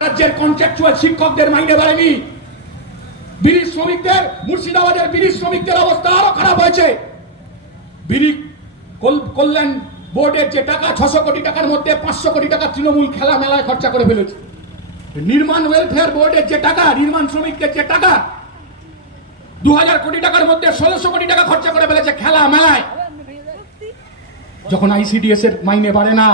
রাজ্যের কন্ট্রাকচুয়াল শিক্ষকদের মাইনে বাড়েনি। বিড়ি শ্রমিকদের, মুর্শিদাবাদের বিড়ি শ্রমিকদের অবস্থা আরও খারাপ হয়েছে। বিড়ি কল্যাণ বোর্ডের যে টাকা, ছশো কোটি টাকার মধ্যে পাঁচশো কোটি টাকা তৃণমূল খেলা মেলায় খরচা করে ফেলেছে। নির্মাণ ওয়েলফেয়ার বোর্ডের যে টাকা, নির্মাণ শ্রমিকদের যে টাকা দু হাজার কোটি টাকার মধ্যে ষোলোশো কোটি টাকা খরচা করে ফেলেছে খেলা মেলায় যখন আইসিডিএস এর মাইনে বাড়ে না,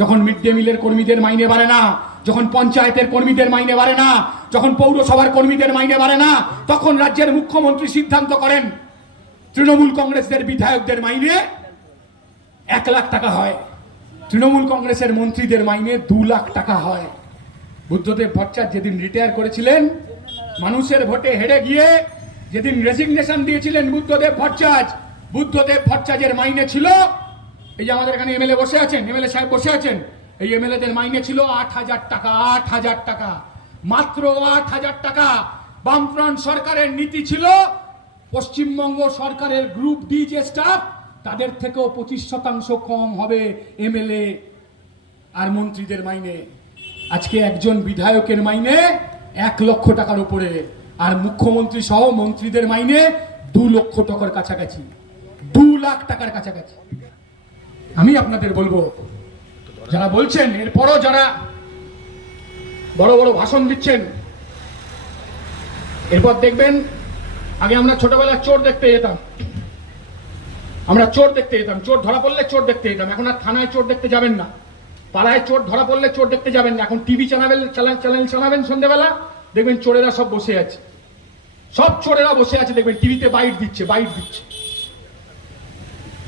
যখন মিড ডে মিলের কর্মীদের মাইনে বাড়ে না যখন পঞ্চায়েতের কর্মীদের মাইনে বাড়ে না, যখন পৌরসভার কর্মীদের মাইনে বাড়ে না, তখন রাজ্যের মুখ্যমন্ত্রী সিদ্ধান্ত করেন, তৃণমূল কংগ্রেসের বিধায়কদের মাইনে এক লাখ টাকা হয়। তৃণমূল কংগ্রেসের মন্ত্রীদের মাইনে দু লাখ টাকা হয়। বুদ্ধদেব ভট্টাচার্য যেদিন রিটায়ার করেছিলেন, মানুষের ভোটে হেরে গিয়ে যেদিন রেজিগনেশন দিয়েছিলেন বুদ্ধদেব ভট্টাচার্য, বুদ্ধদেব ভট্টাচার্যের মাইনে ছিল, এই যে আমাদের এখানে এমএলএ বসে আছেন, এমএলএ সাহেব বসে আছেন এই এমএলএ দের মাইনে ছিল আট হাজার টাকা, আট হাজার টাকা। মাত্র আট হাজার টাকা বামফ্রন্ট সরকারের নীতি ছিল পশ্চিমবঙ্গ সরকারের গ্রুপ ডি যে স্টাফ, তাদের থেকেও পঁচিশ শতাংশ কম হবে এমএলএ আর মন্ত্রীদের মাইনে। আজকে একজন বিধায়কের মাইনে এক লক্ষ টাকার উপরে আর মুখ্যমন্ত্রী সহ মন্ত্রীদের মাইনে দু লক্ষ টাকার কাছাকাছি, দু লাখ টাকার কাছাকাছি। আমি আপনাদের বলব যারা বলছেন, এরপরও যারা বড় বড় ভাষণ দিচ্ছেন, এরপর দেখবেন, আগে আমরা ছোটবেলায় চোর দেখতে যেতাম। আমরা চোর দেখতে যেতাম। চোর ধরা পড়লে চোর দেখতে যেতাম। এখন আর থানায় চোর দেখতে যাবেন না। পাড়ায় চোর ধরা পড়লে চোর দেখতে যাবেন না। এখন টিভি চ্যানেল চ্যানেল চালাবেন সন্ধ্যেবেলা দেখবেন চোরেরা সব বসে আছে। সব চোরেরা বসে আছে। দেখবেন টিভিতে বাইট দিচ্ছে বাইট দিচ্ছে।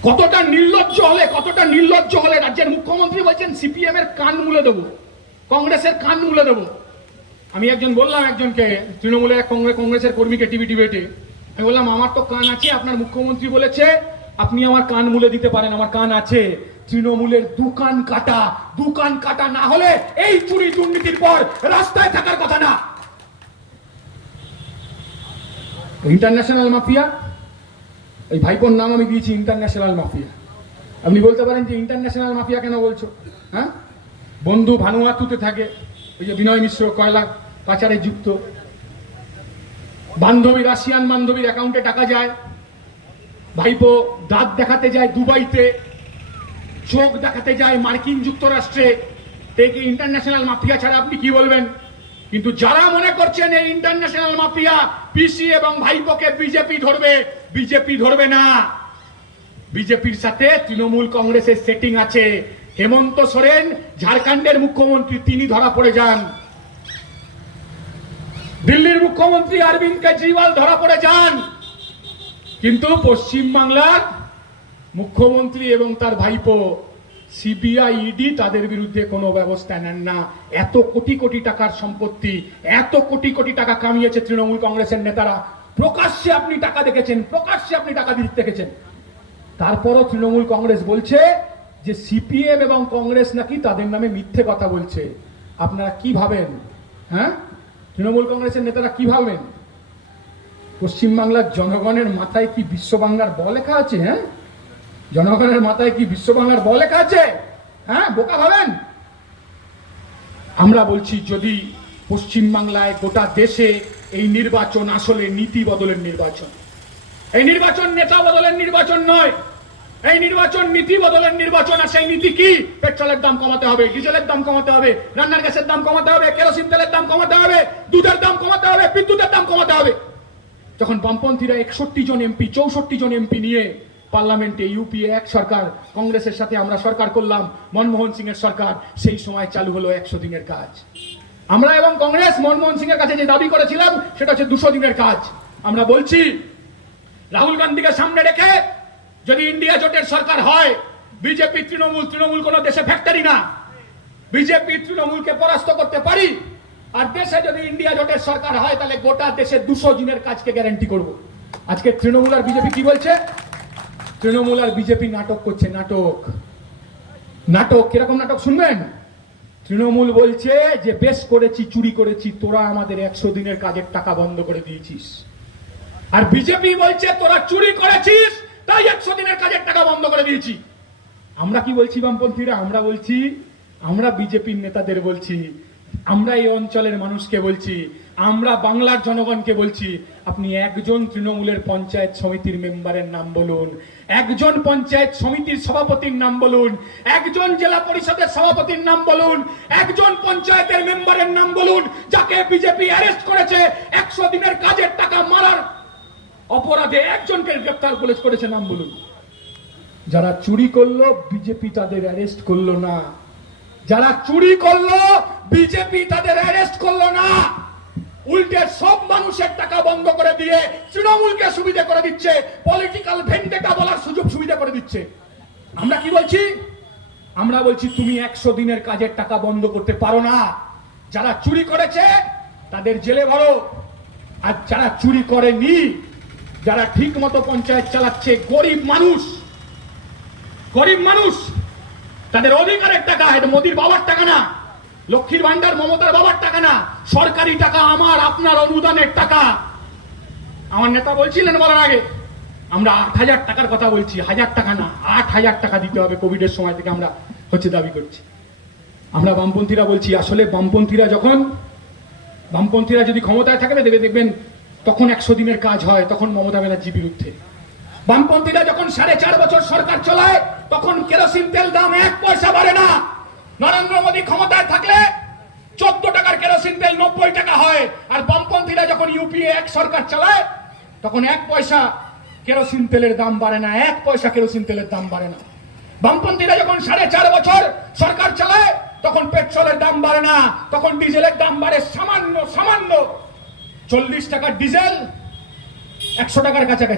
কতটা নির্লজ্জ হলে, কতটা নির্লজ্জ হলে রাজ্যের মুখ্যমন্ত্রী বলছেন সিপিএম এর কান মুলে দেবো, কংগ্রেসের কান মুলে দেবো। আমি একজন বললাম একজনকে, তৃণমূলের কংগ্রেস কংগ্রেসের কর্মীকে টিভি ডিবেটে। আমি বললাম, আমার তো কান আছে। আপনার মুখ্যমন্ত্রী বলেছে, আপনি আমার কান মুলে দিতে পারেন, আমার কান আছে। তৃণমূলের দুকান কাটা দুকান কাটা না হলে এই চুরি দুর্নীতির পর রাস্তায় থাকার কথা না। ইন্টারন্যাশনাল মাফিয়া এই ভাইপোর নাম আমি দিয়েছি ইন্টারন্যাশনাল মাফিয়া আপনি বলতে পারেন যে ইন্টারন্যাশনাল মাফিয়া কেন বলছো? হ্যাঁ? বন্ধু ভানুয়াতুতে থাকে, ওই যে বিনয় মিশ্র, কয়লা পাচারে যুক্ত। বান্ধবী, রাশিয়ান বান্ধবীর অ্যাকাউন্টে টাকা যায়। ভাইপো দাঁত দেখাতে যায় দুবাইতে, চোখ দেখাতে যায় মার্কিন যুক্তরাষ্ট্রে। থেকে ইন্টারন্যাশনাল মাফিয়া ছাড়া আপনি কি বলবেন? কিন্তু যারা মনে করছেন এই ইন্টারন্যাশনাল মাফিয়া পিসি এবং ভাইপোকে বিজেপি ধরবে বিজেপি ধরবে না। বিজেপির সাথে তৃণমূল কংগ্রেসের সেটিং আছে। হেমন্ত সোরেন, ঝাড়খণ্ডের মুখ্যমন্ত্রী, তিনি ধরা পড়ে যান। দিল্লির মুখ্যমন্ত্রী অরবিন্দ কেজরিওয়াল ধরা পড়ে যান। কিন্তু পশ্চিম বাংলার মুখ্যমন্ত্রী এবং তার ভাইপো সিবিআই ইডি তাদের বিরুদ্ধে কোনো ব্যবস্থা নেন না। এত কোটি কোটি টাকার সম্পত্তি, এত কোটি কোটি টাকা কামিয়েছে তৃণমূল কংগ্রেসের নেতারা। প্রকাশ্যে আপনি টাকা দেখেছেন, প্রকাশ্যে আপনি টাকা দিতে দেখেছেন। তারপরও তৃণমূল কংগ্রেস বলছে যে সিপিএম এবং কংগ্রেস নাকি তাদের নামে মিথ্যে কথা বলছে। আপনারা কি ভাবেন? হ্যাঁ? তৃণমূল কংগ্রেসের নেতারা কি ভাবেন? পশ্চিমবাংলার জনগণের মাথায় কি বিশ্ব বাংলার ব লেখা আছে হ্যাঁ? জনগণের মাথায় কি বিশ্ব বাংলার ব লেখা আছে? হ্যাঁ বোকা ভাবেন? আমরা বলছি, যদি পশ্চিম বাংলায় গোটা দেশে এই নির্বাচন আসলে নীতি বদলের নির্বাচন, এই নির্বাচন নেতা বদলের নির্বাচন নয়, এই নির্বাচন নীতি বদলের নির্বাচন আর সেই নীতি কি? পেট্রোলের দাম কমাতে হবে, ডিজেলের দাম কমাতে হবে, রান্নার গ্যাসের দাম কমাতে হবে, কেরোসিন তেলের দাম কমাতে হবে, দুধের দাম কমাতে হবে, বিদ্যুতের দাম কমাতে হবে। যখন বামপন্থীরা একষট্টি জন এমপি, চৌষট্টি জন এমপি নিয়ে পার্লামেন্টে ইউপিএ এক সরকার, কংগ্রেসের সাথে আমরা সরকার করলাম, মনমোহন সিং এর সরকার, সেই সময় চালু হলো একশো দিনের কাজ। আমরা এবং কংগ্রেস মনমোহন সিং এর কাছে যে দাবি করেছিলাম, সেটা হচ্ছে দুশো দিনের কাজ। আমরা বলছি, রাহুল গান্ধীকে সামনে রেখে যদি ইন্ডিয়া জোটের সরকার হয়, বিজেপি, তৃণমূল তৃণমূল কোন দেশে ফ্যাক্টরি না। বিজেপি, তৃণমূলকে পরাস্ত করতে পারি, আর দেশে যদি ইন্ডিয়া জোটের সরকার হয়, তাহলে গোটা দেশে দুশো দিনের কাজকে গ্যারান্টি করব। আজকে তৃণমূল আর বিজেপি কি বলছে? তৃণমূল আর বিজেপি নাটক করছে, নাটক। নাটক, কীরকম নাটক শুনবেন? তৃণমূল বলছে যে, বেশ করেছি, চুরি করেছি, তোরা আমাদের একশো দিনের কাজের টাকা বন্ধ করে দিয়েছিস। আর বিজেপি বলছে, তোরা চুরি করেছিস, তাই একশো দিনের কাজের টাকা বন্ধ করে দিয়েছি। আমরা কি বলছি, বামপন্থীরা? আমরা বলছি, আমরা বিজেপির নেতাদের বলছি, আমরা এই অঞ্চলের মানুষকে বলছি আমরা বাংলার জনগণকে বলছি, আপনি একজন তৃণমূলের পঞ্চায়েত সমিতির মেম্বারের নাম বলুন, একজন পঞ্চায়েত সমিতির সভাপতির নাম বলুন, একজন জেলা পরিষদের সভাপতির নাম বলুন, একজন পঞ্চায়েতের মেম্বারের নাম বলুন, যাকে বিজেপি অ্যারেস্ট করেছে, একশো দিনের কাজের টাকা মারার অপরাধে একজনকে গ্রেপ্তার পুলিশ করেছে, নাম বলুন। যারা চুরি করল, বিজেপি তাদের অ্যারেস্ট করল না। যারা চুরি করল, বিজেপি তাদের অ্যারেস্ট করল না। উল্টে সব মানুষের টাকা বন্ধ করে দিয়ে তৃণমূলকে সুবিধা করে দিচ্ছে পলিটিক্যাল ভেন্ডেটা বলার সুযোগ সুবিধা করে দিচ্ছে। আমরা কি বলছি? আমরা বলছি, তুমি একশো দিনের কাজের টাকা বন্ধ করতে পারো না। যারা চুরি করেছে, তাদের জেলে ভরো। আর যারা চুরি করেনি, যারা ঠিক মতো পঞ্চায়েত চালাচ্ছে, গরিব মানুষ গরিব মানুষ, তাদের অধিকারের টাকা, এটা মোদির বাবার টাকা না। লক্ষ্মীর ভান্ডার মমতার বাবার টাকা না, সরকারি টাকা আমার, আপনার অনুদানের টাকা। আমার নেতা বলছিলেন বলার আগে, আমরা আট হাজার টাকার কথা বলছি, হাজার টাকা না, আট হাজার টাকা দিতে হবে কোভিডের সময় থেকে আমরা হচ্ছে দাবি করছি। আমরা বামপন্থীরা বলছি, আসলে বামপন্থীরা যখন, বামপন্থীরা যদি ক্ষমতায় থাকবে দেবে, দেখবেন তখন একশো দিনের কাজ হয়, তখন মমতা ব্যানার্জির বিরুদ্ধে। বামপন্থীরা যখন সাড়ে চার বছর সরকার চলায়, তখন কেরোসিন তেল দাম এক পয়সা বাড়ে না। নরেন্দ্র মোদী ক্ষমতায় থাকলে চোদ্দ টাকার কেরোসিন তেল নব্বই টাকা হয়। আর বামপন্থীরা যখন ইউপিএ এক সরকার চালায়, তখন এক পয়সা কেরোসিন তেলের দাম বাড়ে না, এক পয়সা কেরোসিন তেলের দাম বাড়ে না। বামপন্থীরা যখন সাড়ে চার বছর সরকার চালায়, তখন পেট্রোলের দাম বাড়ে না, তখন ডিজেলের দাম বাড়ে সামান্য সামান্য। চল্লিশ টাকার ডিজেল একশো টাকার কাছাকাছি।